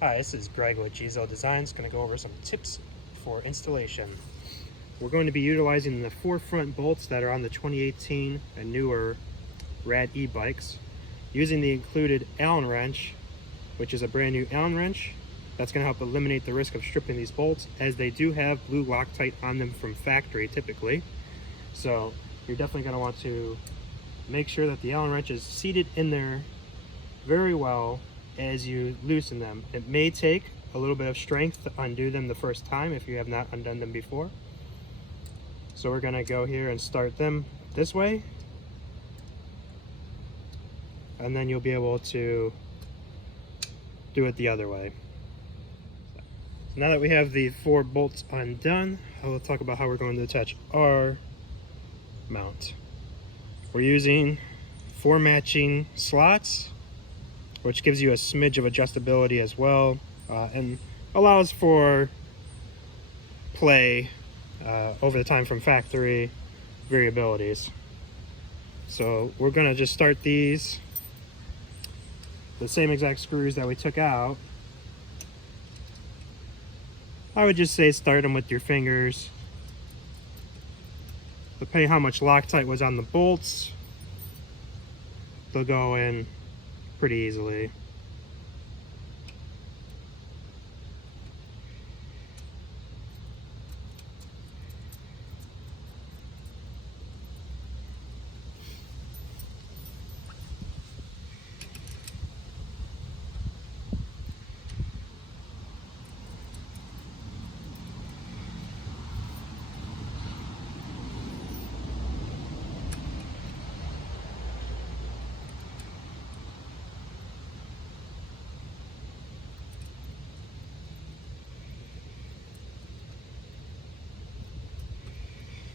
Hi, this is Greg with GZila Designs. Going to go over some tips for installation. We're going to be utilizing the 4 front bolts that are on the 2018 and newer RAD e-bikes, using the included Allen wrench, which is a brand new Allen wrench. That's going to help eliminate the risk of stripping these bolts, as they do have blue Loctite on them from factory typically. So you're definitely going to want to make sure that the Allen wrench is seated in there very well as you loosen them. It may take a little bit of strength to undo them the first time if you have not undone them before. So we're going to go here and start them this way, and then you'll be able to do it the other way. So now that we have the 4 bolts undone, I will talk about how we're going to attach our mount. We're using 4 matching slots, which gives you a smidge of adjustability as well, and allows for play over the time from factory variabilities. So we're going to just start these, the same exact screws that we took out. I would just say start them with your fingers. Depending how much Loctite was on the bolts, they'll go in pretty easily.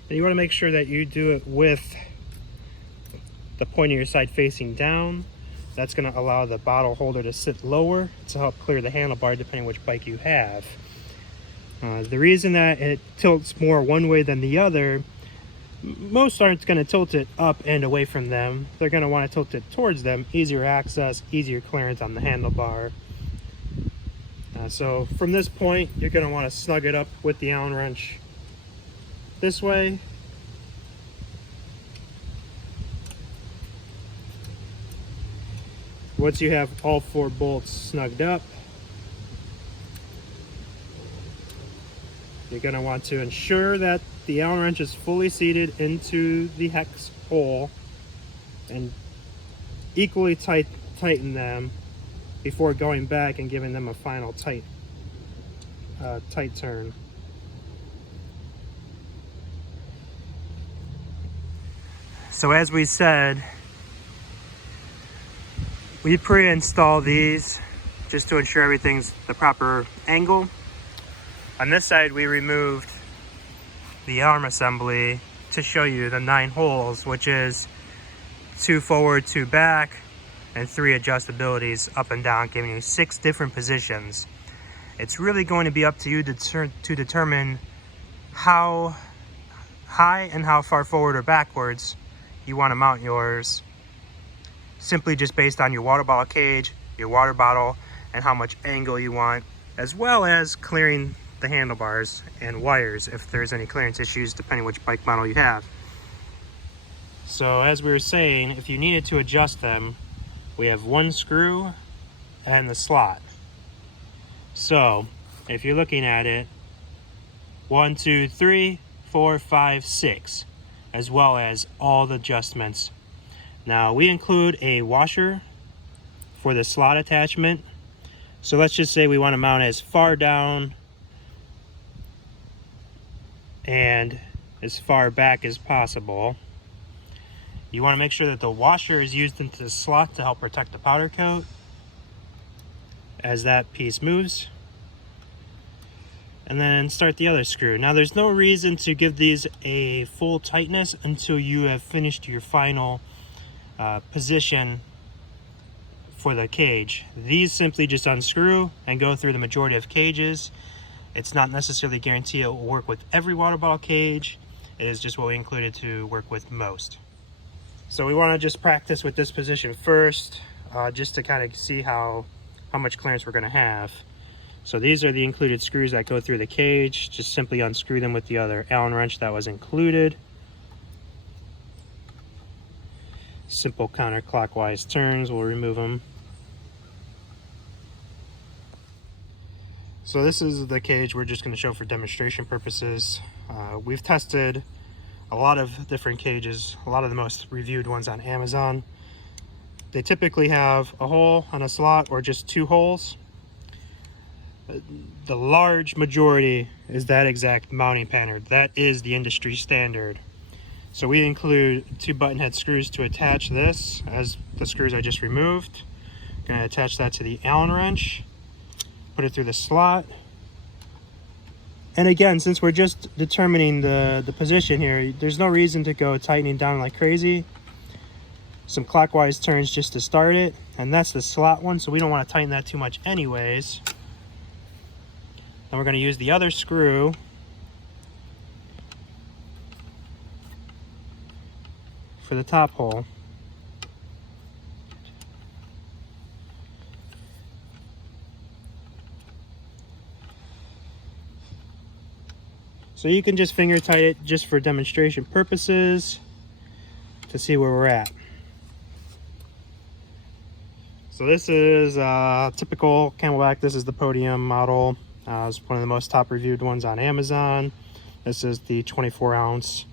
And you want to make sure that you do it with the point of your side facing down. That's going to allow the bottle holder to sit lower to help clear the handlebar depending which bike you have. The reason that it tilts more one way than the other, most aren't going to tilt it up and away from them. They're going to want to tilt it towards them. Easier access, easier clearance on the handlebar. So from this point, you're going to want to snug it up with the Allen wrench this way. Once you have all 4 bolts snugged up, you're going to want to ensure that the Allen wrench is fully seated into the hex hole and equally tighten them before going back and giving them a final tight turn. So as we said, we pre-install these just to ensure everything's the proper angle. On this side, we removed the arm assembly to show you the 9 holes, which is 2 forward, 2 back, and 3 adjustabilities up and down, giving you 6 different positions. It's really going to be up to you to determine how high and how far forward or backwards you want to mount yours, simply just based on your water bottle cage, your water bottle, and how much angle you want, as well as clearing the handlebars and wires if there's any clearance issues depending which bike model you have. So as we were saying, if you needed to adjust them, we have 1 screw and the slot. So if you're looking at it, 1, 2, 3, 4, 5, 6, as well as all the adjustments. Now we include a washer for the slot attachment. So let's just say we want to mount as far down and as far back as possible. You want to make sure that the washer is used into the slot to help protect the powder coat as that piece moves. And then start the other screw. Now there's no reason to give these a full tightness until you have finished your final position for the cage. These simply just unscrew and go through the majority of cages. It's not necessarily guaranteed it will work with every water bottle cage. It is just what we included to work with most. So we want to just practice with this position first, just to kind of see how how much clearance we're going to have. So these are the included screws that go through the cage. Just simply unscrew them with the other Allen wrench that was included. Simple counterclockwise turns will remove them. So this is the cage we're just going to show for demonstration purposes. We've tested a lot of different cages, a lot of the most reviewed ones on Amazon. They typically have a hole on a slot or just 2 holes. The large majority is that exact mounting pattern. That is the industry standard. So we include 2 button head screws to attach this, as the screws I just removed. Going to attach that to the Allen wrench, put it through the slot. And again, since we're just determining the position here, there's no reason to go tightening down like crazy. Some clockwise turns just to start it, and that's the slot one, so we don't want to tighten that too much anyways. Then we're going to use the other screw for the top hole. So you can just finger tight it just for demonstration purposes to see where we're at. So this is typical Camelback. This is the Podium model. It's one of the most top reviewed ones on Amazon. This is the 24 ounce.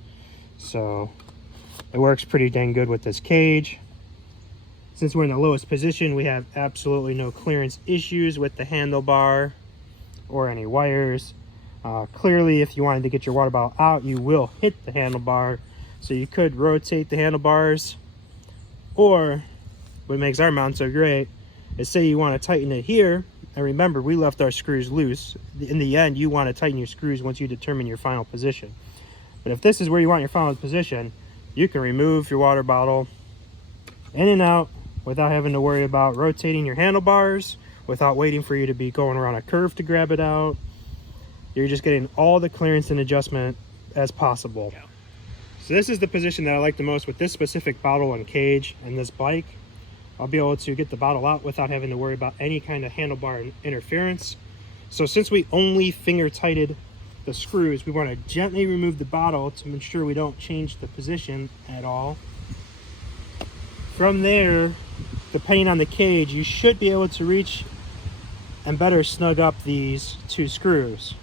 So it works pretty dang good with this cage. Since we're in the lowest position, we have absolutely no clearance issues with the handlebar or any wires. Clearly, if you wanted to get your water bottle out, you will hit the handlebar. So you could rotate the handlebars, or what makes our mount so great is, say you want to tighten it here, and remember we left our screws loose. In the end, you want to tighten your screws once you determine your final position. But if this is where you want your final position, you can remove your water bottle in and out without having to worry about rotating your handlebars, without waiting for you to be going around a curve to grab it out. You're just getting all the clearance and adjustment as possible. Yeah. So this is the position that I like the most with this specific bottle and cage and this bike. I'll be able to get the bottle out without having to worry about any kind of handlebar interference. So since we only finger tighted the screws, we want to gently remove the bottle to ensure we don't change the position at all. From there, depending on the cage, you should be able to reach and better snug up these 2 screws.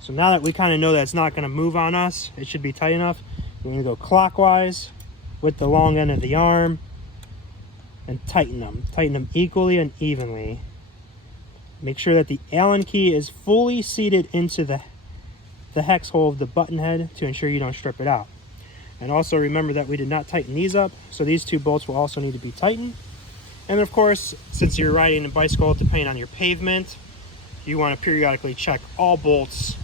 So now that we kind of know that it's not going to move on us, it should be tight enough. We're going to go clockwise with the long end of the arm and tighten them equally and evenly. Make sure that the Allen key is fully seated into the hex hole of the button head to ensure you don't strip it out. And also remember that we did not tighten these up, so these 2 bolts will also need to be tightened. And of course, since you're riding a bicycle, depending on your pavement, you want to periodically check all bolts